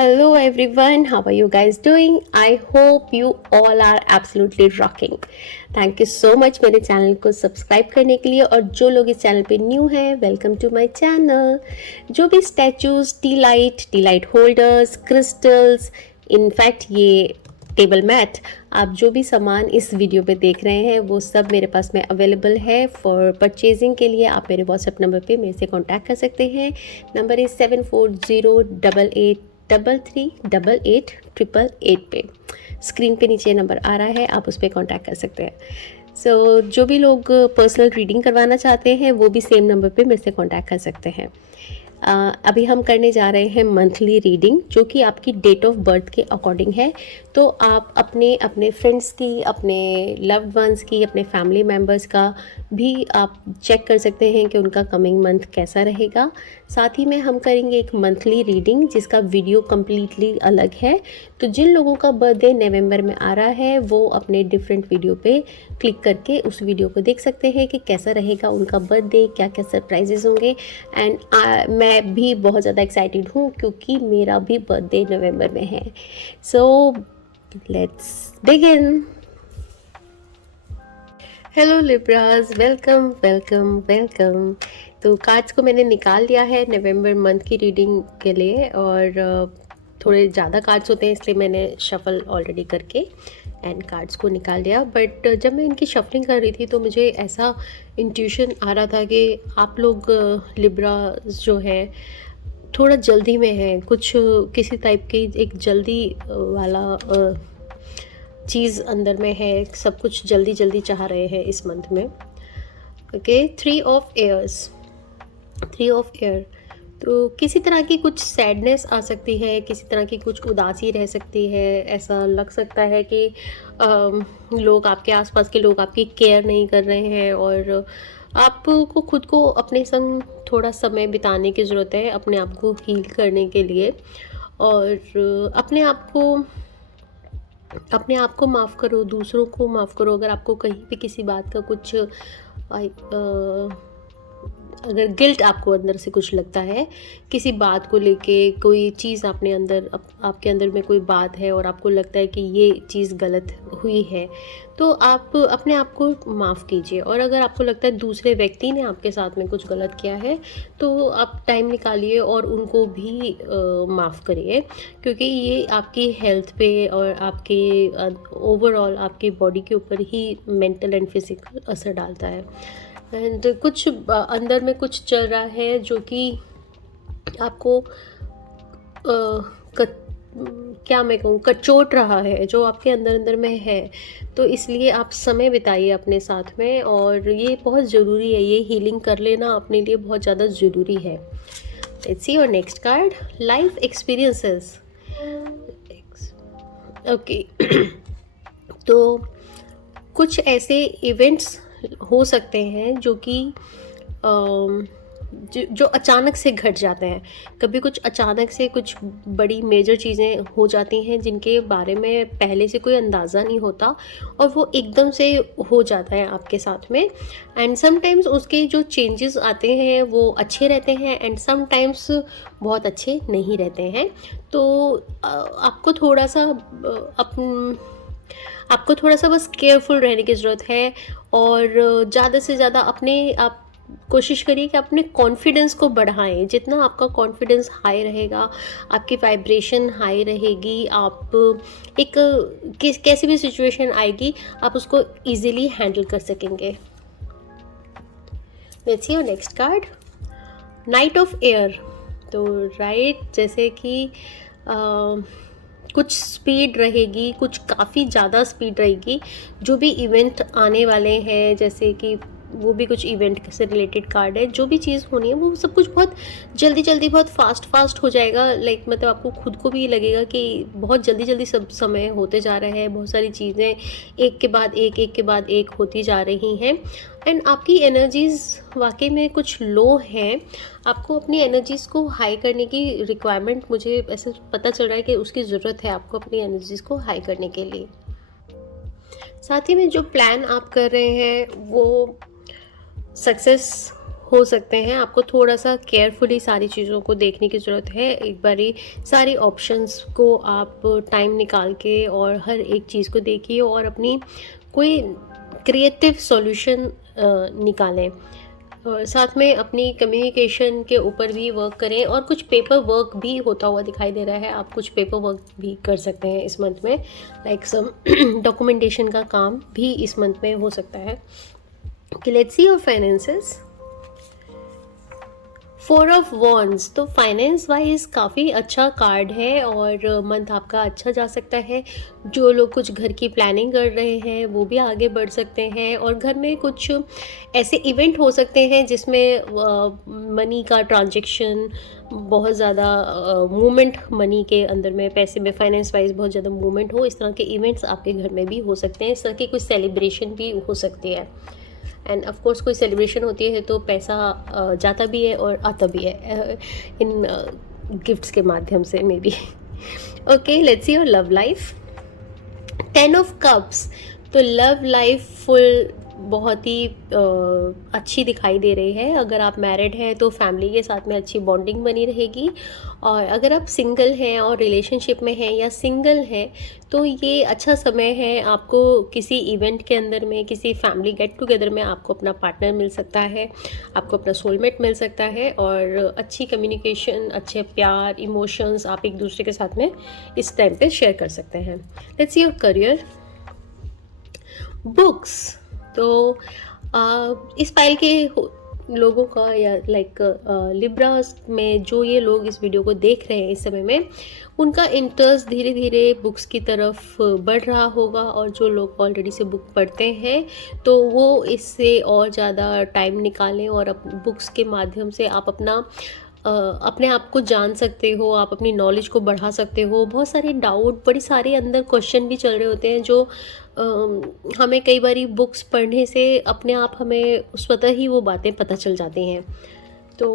Hello everyone, how are you guys doing? I hope you all are absolutely rocking. Thank you so much मेरे channel को subscribe करने के लिए और जो लोग इस चैनल पे न्यू हैं वेलकम टू माय चैनल। जो भी statues, T light holders, crystals, in fact ये टेबल मैट, आप जो भी सामान इस वीडियो पे देख रहे हैं वो सब मेरे पास में अवेलेबल है फॉर परचेजिंग के लिए। आप मेरे व्हाट्सएप नंबर पे मेरे से कांटेक्ट कर सकते हैं। नंबर इज़ 7408838888 पे। स्क्रीन पे नीचे नंबर आ रहा है, आप उस पर कांटेक्ट कर सकते हैं। जो भी लोग पर्सनल रीडिंग करवाना चाहते हैं वो भी सेम नंबर पे मेरे से कांटेक्ट कर सकते हैं। अभी हम करने जा रहे हैं मंथली रीडिंग, जो कि आपकी डेट ऑफ बर्थ के अकॉर्डिंग है। तो आप अपने अपने फ्रेंड्स की, अपने लव्ड वंस की, अपने फैमिली मेम्बर्स का भी आप चेक कर सकते हैं कि उनका कमिंग मंथ कैसा रहेगा। साथ ही में हम करेंगे एक मंथली रीडिंग जिसका वीडियो कम्प्लीटली अलग है। तो जिन लोगों का बर्थडे नवंबर में आ रहा है वो अपने डिफरेंट वीडियो पे क्लिक करके उस वीडियो को देख सकते हैं कि कैसा रहेगा उनका बर्थडे, क्या क्या सरप्राइजेस होंगे। एंड मैं भी बहुत ज़्यादा एक्साइटेड हूँ क्योंकि मेरा भी बर्थडे नवंबर में है। So let's begin. Hello Libras, welcome welcome welcome. तो कार्ड्स को मैंने निकाल लिया है नवंबर मंथ की रीडिंग के लिए, और थोड़े ज़्यादा कार्ड्स होते हैं इसलिए मैंने शफल ऑलरेडी करके एंड कार्ड्स को निकाल लिया। बट जब मैं इनकी शफलिंग कर रही थी तो मुझे ऐसा इंट्यूशन आ रहा था कि आप लोग लिब्रास जो है थोड़ा जल्दी में है, कुछ किसी टाइप की एक जल्दी वाला चीज़ अंदर में है, सब कुछ जल्दी जल्दी चाह रहे हैं इस मंथ में। Okay, 3 of air. तो किसी तरह की कुछ सैडनेस आ सकती है, किसी तरह की कुछ उदासी रह सकती है। ऐसा लग सकता है कि लोग आपके आसपास के लोग आपकी केयर नहीं कर रहे हैं और आपको खुद को अपने संग थोड़ा समय बिताने की ज़रूरत है, अपने आप को हील करने के लिए। और अपने आप को माफ़ करो, दूसरों को माफ़ करो। अगर आपको कहीं पे किसी बात का कुछ अगर गिल्ट आपको अंदर से कुछ लगता है, किसी बात को लेके कोई चीज़ आपने आपके अंदर में कोई बात है और आपको लगता है कि ये चीज़ गलत हुई है, तो आप अपने आप को माफ़ कीजिए। और अगर आपको लगता है दूसरे व्यक्ति ने आपके साथ में कुछ गलत किया है तो आप टाइम निकालिए और उनको भी माफ़ करिए, क्योंकि ये आपकी हेल्थ पे और आपके ओवरऑल आपकी बॉडी के ऊपर ही मेंटल एंड फिजिकल असर डालता है। एंड कुछ अंदर में कुछ चल रहा है जो कि आपको क्या मैं कहूँ, कचोट रहा है, जो आपके अंदर में है। तो इसलिए आप समय बिताइए अपने साथ में, और ये बहुत ज़रूरी है, ये हीलिंग कर लेना अपने लिए बहुत ज़्यादा ज़रूरी है। Let's see your next card, life experiences. Okay तो कुछ ऐसे इवेंट्स हो सकते हैं जो कि जो अचानक से घट जाते हैं। कभी कुछ अचानक से कुछ बड़ी मेजर चीज़ें हो जाती हैं जिनके बारे में पहले से कोई अंदाज़ा नहीं होता और वो एकदम से हो जाता है आपके साथ में। एंड समटाइम्स उसके जो चेंजेस आते हैं वो अच्छे रहते हैं एंड समटाइम्स बहुत अच्छे नहीं रहते हैं। तो आपको थोड़ा सा बस केयरफुल रहने की ज़रूरत है, और ज़्यादा से ज़्यादा आप कोशिश करिए कि अपने कॉन्फिडेंस को बढ़ाएं। जितना आपका कॉन्फिडेंस हाई रहेगा, आपकी वाइब्रेशन हाई रहेगी, आप कैसी भी सिचुएशन आएगी आप उसको इजीली हैंडल कर सकेंगे। Let's see your next card, night of air. तो राइट, जैसे कि कुछ स्पीड रहेगी, कुछ काफ़ी ज़्यादा स्पीड रहेगी। जो भी इवेंट आने वाले हैं, जैसे कि वो भी कुछ इवेंट से रिलेटेड कार्ड है, जो भी चीज़ होनी है वो सब कुछ बहुत जल्दी बहुत फास्ट हो जाएगा। लाइक मतलब आपको खुद को भी लगेगा कि बहुत जल्दी सब समय होते जा रहा है, बहुत सारी चीज़ें एक के बाद एक होती जा रही हैं। एंड आपकी एनर्जीज़ वाकई में कुछ लो हैं। आपको अपनी एनर्जीज़ को हाई करने की रिक्वायरमेंट, मुझे ऐसे पता चल रहा है कि उसकी ज़रूरत है आपको अपनी एनर्जीज़ को हाई करने के लिए। साथ ही में जो प्लान आप कर रहे हैं वो सक्सेस हो सकते हैं। आपको थोड़ा-सा केयरफुली सारी चीज़ों को देखने की ज़रूरत है। एक बारी सारी ऑप्शंस को आप टाइम निकाल के और हर एक चीज़ को देखिए और अपनी कोई क्रिएटिव सॉल्यूशन निकालें। और साथ में अपनी कम्युनिकेशन के ऊपर भी वर्क करें और कुछ पेपर वर्क भी होता हुआ दिखाई दे रहा है। आप कुछ पेपर वर्क भी कर सकते हैं इस मंथ में, लाइक सम डॉक्यूमेंटेशन का काम भी इस मंथ में हो सकता है। Okay, let's see your finances. 4 of wands, तो फाइनेंस वाइज काफ़ी अच्छा कार्ड है और मंथ आपका अच्छा जा सकता है। जो लोग कुछ घर की प्लानिंग कर रहे हैं वो भी आगे बढ़ सकते हैं और घर में कुछ ऐसे इवेंट हो सकते हैं जिसमें मनी का ट्रांजैक्शन बहुत ज़्यादा मूवमेंट, मनी के अंदर में पैसे में फाइनेंस वाइज बहुत ज़्यादा मूवमेंट हो। इस तरह के इवेंट्स आपके घर में भी हो सकते हैं। इस तरह की कुछ सेलिब्रेशन भी हो सकती है। एंड ऑफ कोर्स कोई सेलिब्रेशन होती है तो पैसा जाता भी है और आता भी है इन गिफ्ट्स के माध्यम से may be. Okay, let's see your love life. 10 of cups, तो लव लाइफ फुल बहुत ही अच्छी दिखाई दे रही है। अगर आप मैरिड हैं तो फैमिली के साथ में अच्छी बॉन्डिंग बनी रहेगी और अगर आप सिंगल हैं और रिलेशनशिप में हैं या सिंगल हैं तो ये अच्छा समय है। आपको किसी इवेंट के अंदर में, किसी फैमिली गेट टुगेदर में आपको अपना पार्टनर मिल सकता है, आपको अपना सोलमेट मिल सकता है और अच्छी कम्युनिकेशन, अच्छे प्यार, इमोशंस आप एक दूसरे के साथ में इस टाइम पे शेयर कर सकते हैं। Let's see your career. Books, तो इस पाइल के लोगों का या लाइक लिब्रास में जो ये लोग इस वीडियो को देख रहे हैं इस समय में, उनका इंटरेस्ट धीरे धीरे बुक्स की तरफ बढ़ रहा होगा और जो लोग ऑलरेडी से बुक पढ़ते हैं तो वो इससे और ज़्यादा टाइम निकालें और बुक्स के माध्यम से आप अपने आप को जान सकते हो, आप अपनी नॉलेज को बढ़ा सकते हो। बहुत सारे डाउट, बड़ी सारे अंदर क्वेश्चन भी चल रहे होते हैं जो हमें कई बारी बुक्स पढ़ने से अपने आप हमें स्वतः ही वो बातें पता चल जाती हैं। तो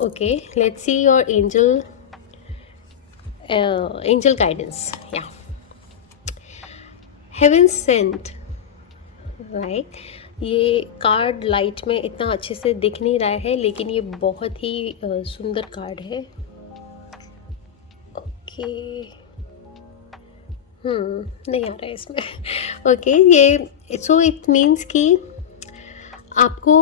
okay, let's see your angel guidance. या हेवन सेंट, राइट। ये कार्ड लाइट में इतना अच्छे से दिख नहीं रहा है लेकिन ये बहुत ही सुंदर कार्ड है। ओके, नहीं आ रहा है इसमें। ओके, ये सो इट मीन्स कि आपको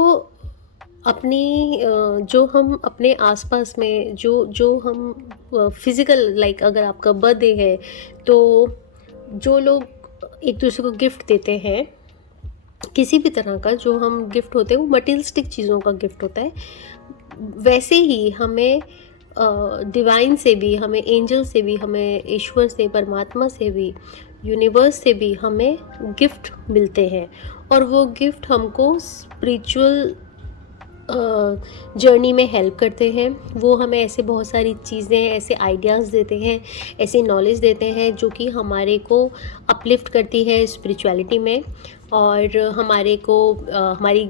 अपनी जो हम अपने आसपास में जो हम फिज़िकल, लाइक अगर आपका बर्थडे है तो जो लोग एक दूसरे को गिफ्ट देते हैं, किसी भी तरह का जो हम गिफ्ट होते हैं वो मटेरियलिस्टिक चीज़ों का गिफ्ट होता है। वैसे ही हमें डिवाइन से भी, हमें एंजल से भी, हमें ईश्वर से, परमात्मा से भी, यूनिवर्स से भी हमें गिफ्ट मिलते हैं और वो गिफ्ट हमको स्पिरिचुअल जर्नी में हेल्प करते हैं। वो हमें ऐसे बहुत सारी चीज़ें, ऐसे आइडियाज़ देते हैं, ऐसी नॉलेज देते हैं जो कि हमारे को अपलिफ्ट करती है स्पिरिचुअलिटी में और हमारे को हमारी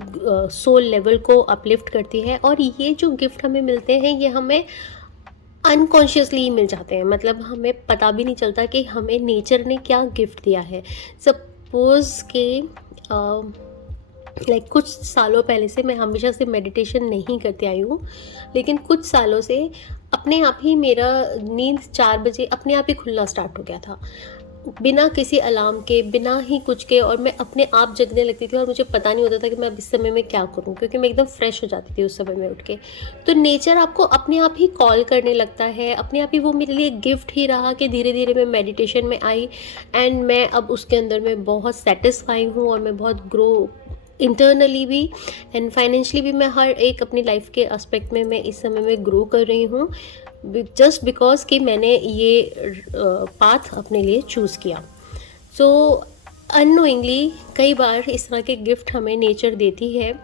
सोल लेवल को अपलिफ्ट करती है। और ये जो गिफ्ट हमें मिलते हैं ये हमें अनकॉन्शियसली मिल जाते हैं, मतलब हमें पता भी नहीं चलता कि हमें नेचर ने क्या गिफ्ट दिया है। सपोज़ कि लाइक कुछ सालों पहले से मैं हमेशा से मेडिटेशन नहीं करती आई हूँ, लेकिन कुछ सालों से अपने आप ही मेरा नींद 4 बजे अपने आप ही खुलना स्टार्ट हो गया था, बिना किसी अलार्म के, बिना ही कुछ के, और मैं अपने आप जगने लगती थी और मुझे पता नहीं होता था कि मैं अब इस समय में क्या करूं, क्योंकि मैं एकदम फ्रेश हो जाती थी उस समय में उठ के। तो नेचर आपको अपने आप ही कॉल करने लगता है, अपने आप ही वो मेरे लिए गिफ्ट ही रहा कि धीरे धीरे मैं मेडिटेशन में आई एंड मैं अब उसके अंदर में बहुत सेटिस्फाई हूँ और मैं बहुत ग्रो इंटरनली भी एंड फाइनेंशियली भी। मैं हर एक अपनी लाइफ के एस्पेक्ट में मैं इस समय में ग्रो कर रही हूँ जस्ट बिकॉज कि मैंने ये पाथ अपने लिए चूज़ किया। सो अननोइंगली कई बार इस तरह के गिफ्ट हमें नेचर देती है,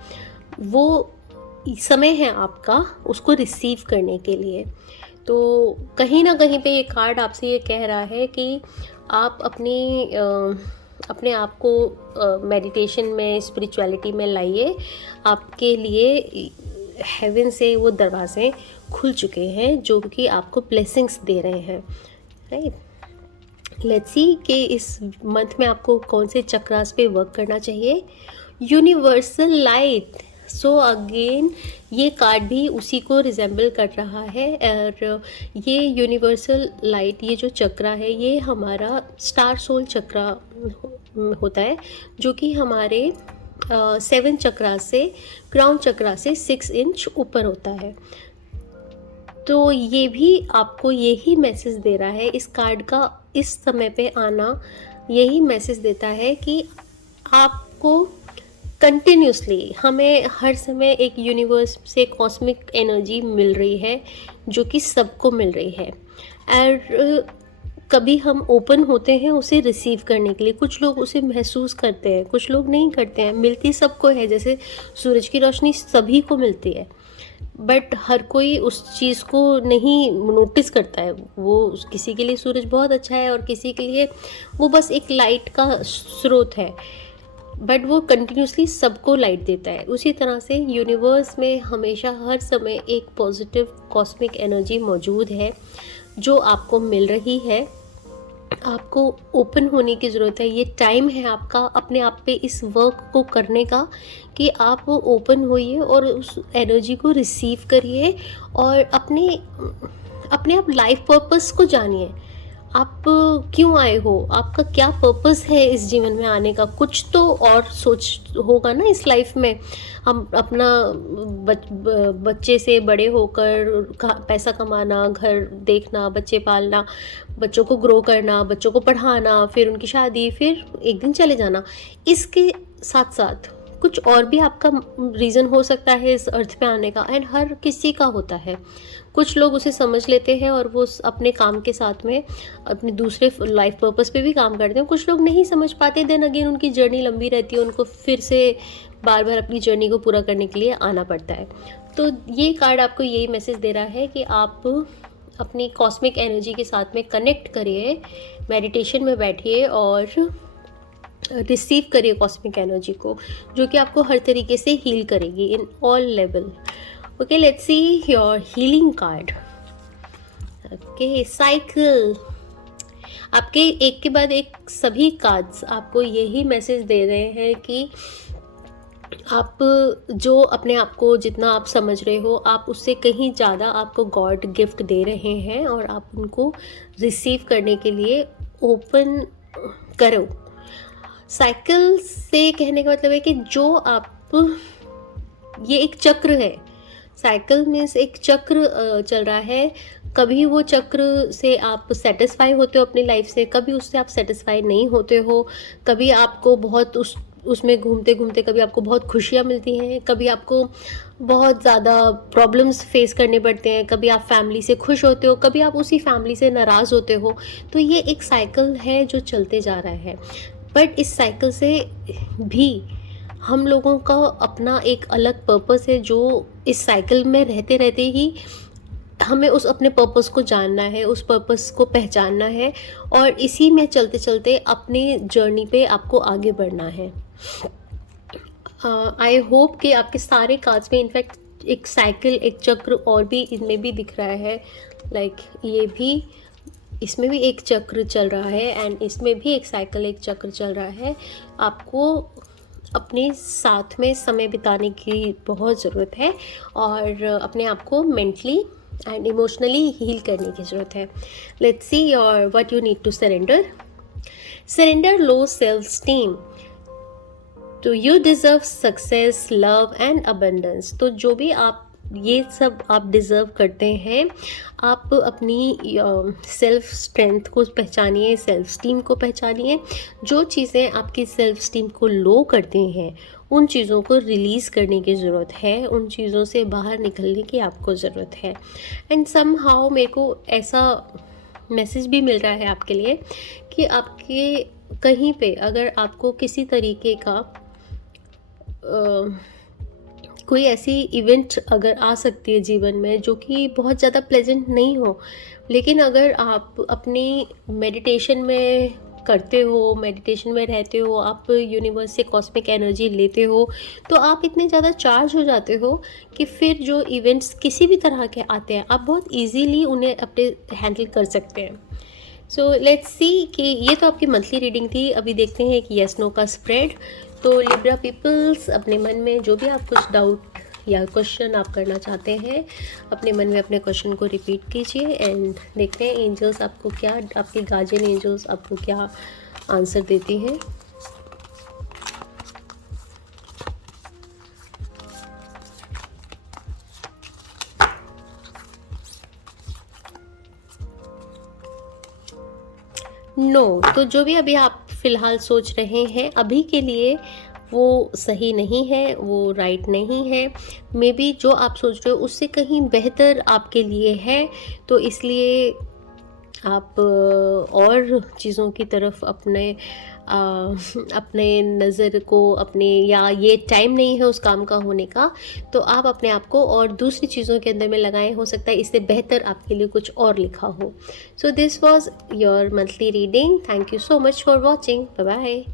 वो समय है आपका उसको रिसीव करने के लिए। तो कहीं ना कहीं पे ये कार्ड आपसे ये कह रहा है कि आप अपने आप को मेडिटेशन में, स्पिरिचुअलिटी में लाइए। आपके लिए हेवन से वो दरवाजे खुल चुके हैं जो कि आपको ब्लेसिंग्स दे रहे हैं, राइट। लेट्स सी कि इस मंथ में आपको कौन से चक्रास पे वर्क करना चाहिए। यूनिवर्सल लाइट, सो अगेन ये कार्ड भी उसी को रिजेंबल कर रहा है। और ये यूनिवर्सल लाइट, ये जो चक्रा है, ये हमारा स्टार सोल चक्रा होता है, जो कि हमारे 7 चक्रा से, क्राउन चक्रा से 6 इंच ऊपर होता है। तो ये भी आपको यही मैसेज दे रहा है, इस कार्ड का इस समय पे आना यही मैसेज देता है कि आपको कंटिन्यूसली, हमें हर समय एक यूनिवर्स से कॉस्मिक एनर्जी मिल रही है, जो कि सबको मिल रही है। और कभी हम ओपन होते हैं उसे रिसीव करने के लिए, कुछ लोग उसे महसूस करते हैं, कुछ लोग नहीं करते हैं। मिलती सबको है, जैसे सूरज की रोशनी सभी को मिलती है, बट हर कोई उस चीज़ को नहीं नोटिस करता है। वो किसी के लिए सूरज बहुत अच्छा है और किसी के लिए वो बस एक लाइट का स्रोत है, बट वो कंटिन्यूसली सबको लाइट देता है। उसी तरह से यूनिवर्स में हमेशा हर समय एक पॉजिटिव कॉस्मिक एनर्जी मौजूद है, जो आपको मिल रही है। आपको ओपन होने की ज़रूरत है। ये टाइम है आपका अपने आप पे इस वर्क को करने का, कि आप ओपन होइए और उस एनर्जी को रिसीव करिए और अपने आप लाइफ पर्पस को जानिए। आप क्यों आए हो, आपका क्या पर्पस है इस जीवन में आने का। कुछ तो और सोच होगा ना इस लाइफ में। हम अपना बच्चे से बड़े होकर पैसा कमाना, घर देखना, बच्चे पालना, बच्चों को ग्रो करना, बच्चों को पढ़ाना, फिर उनकी शादी, फिर एक दिन चले जाना। इसके साथ साथ कुछ और भी आपका रीज़न हो सकता है इस अर्थ पे आने का, एंड हर किसी का होता है। कुछ लोग उसे समझ लेते हैं और वो अपने काम के साथ में अपने दूसरे लाइफ पर्पस पे भी काम करते हैं। कुछ लोग नहीं समझ पाते, देन अगेन उनकी जर्नी लंबी रहती है, उनको फिर से बार बार अपनी जर्नी को पूरा करने के लिए आना पड़ता है। तो ये कार्ड आपको यही मैसेज दे रहा है कि आप अपनी कॉस्मिक एनर्जी के साथ में कनेक्ट करिए, मेडिटेशन में बैठिए और रिसीव करिए कॉस्मिक एनर्जी को, जो कि आपको हर तरीके से हील करेगी in all level. Okay, let's see your healing card. Okay, cycle. आपके एक के बाद एक सभी कार्ड्स आपको यही मैसेज दे रहे हैं कि आप जो अपने आप को जितना आप समझ रहे हो, आप उससे कहीं ज़्यादा आपको गॉड गिफ्ट दे रहे हैं और आप उनको रिसीव करने के लिए ओपन करो। साइकिल से कहने का मतलब है कि जो आप, ये एक चक्र है। साइकिल मीन्स एक चक्र चल रहा है। कभी वो चक्र से आप सेटिस्फाई होते हो अपनी लाइफ से, कभी उससे आप सेटिस्फाई नहीं होते हो। कभी आपको बहुत उसमें घूमते घूमते कभी आपको बहुत खुशियाँ मिलती हैं, कभी आपको बहुत ज़्यादा प्रॉब्लम्स फेस करने पड़ते हैं। कभी आप फैमिली से खुश होते हो, कभी आप उसी फैमिली से नाराज़ होते हो। तो ये एक साइकिल है जो चलते जा रहा है। बट इस साइकिल से भी हम लोगों का अपना एक अलग पर्पस है, जो इस साइकिल में रहते रहते ही हमें उस अपने पर्पस को जानना है, उस पर्पस को पहचानना है और इसी में चलते चलते अपनी जर्नी पे आपको आगे बढ़ना है। आई होप कि आपके सारे कार्ड्स में इनफैक्ट एक साइकिल, एक चक्र और भी इनमें भी दिख रहा है। लाइक ये भी, इसमें भी एक चक्र चल रहा है एंड इसमें भी एक साइकिल, एक चक्र चल रहा है। आपको अपने साथ में समय बिताने की बहुत ज़रूरत है और अपने आप को मेंटली एंड इमोशनली हील करने की ज़रूरत है। Let's see your what you need to surrender. Surrender low self esteem. तो you deserve success, love and abundance. तो जो भी आप ये सब आप डिज़र्व करते हैं। आप अपनी सेल्फ स्ट्रेंथ को पहचानिए, सेल्फ स्टीम को पहचानिए। जो चीज़ें आपकी सेल्फ स्टीम को लो करती हैं, उन चीज़ों को रिलीज़ करने की ज़रूरत है, उन चीज़ों से बाहर निकलने की आपको ज़रूरत है। एंड समहाउ मेरे को ऐसा मैसेज भी मिल रहा है आपके लिए कि आपके कहीं पे अगर आपको किसी तरीके का कोई ऐसी इवेंट अगर आ सकती है जीवन में जो कि बहुत ज़्यादा प्लेजेंट नहीं हो, लेकिन अगर आप अपनी मेडिटेशन में करते हो, मेडिटेशन में रहते हो, आप यूनिवर्स से कॉस्मिक एनर्जी लेते हो, तो आप इतने ज़्यादा चार्ज हो जाते हो कि फिर जो इवेंट्स किसी भी तरह के आते हैं, आप बहुत ईजीली उन्हें अपने हैंडल कर सकते हैं। सो लेट्स सी कि ये तो आपकी मंथली रीडिंग थी। अभी देखते हैं कि येस नो का स्प्रेड। तो लिब्रा पीपल्स, अपने मन में जो भी आप कुछ डाउट या क्वेश्चन आप करना चाहते हैं, अपने मन में अपने क्वेश्चन को रिपीट कीजिए एंड देखते हैं एंजल्स आपको क्या, आपके गार्जियन एंजल्स आपको क्या आंसर देती हैं। नो, तो जो भी अभी आप फ़िलहाल सोच रहे हैं, अभी के लिए वो सही नहीं है, वो राइट नहीं है। मेबी जो आप सोच रहे हो उससे कहीं बेहतर आपके लिए है, तो इसलिए आप और चीज़ों की तरफ अपने नज़र को अपने, या ये टाइम नहीं है उस काम का होने का, तो आप अपने आप को और दूसरी चीज़ों के अंदर में लगाएं। हो सकता है इससे बेहतर आपके लिए कुछ और लिखा हो। So this was your monthly reading. Thank you so much for watching. Bye bye.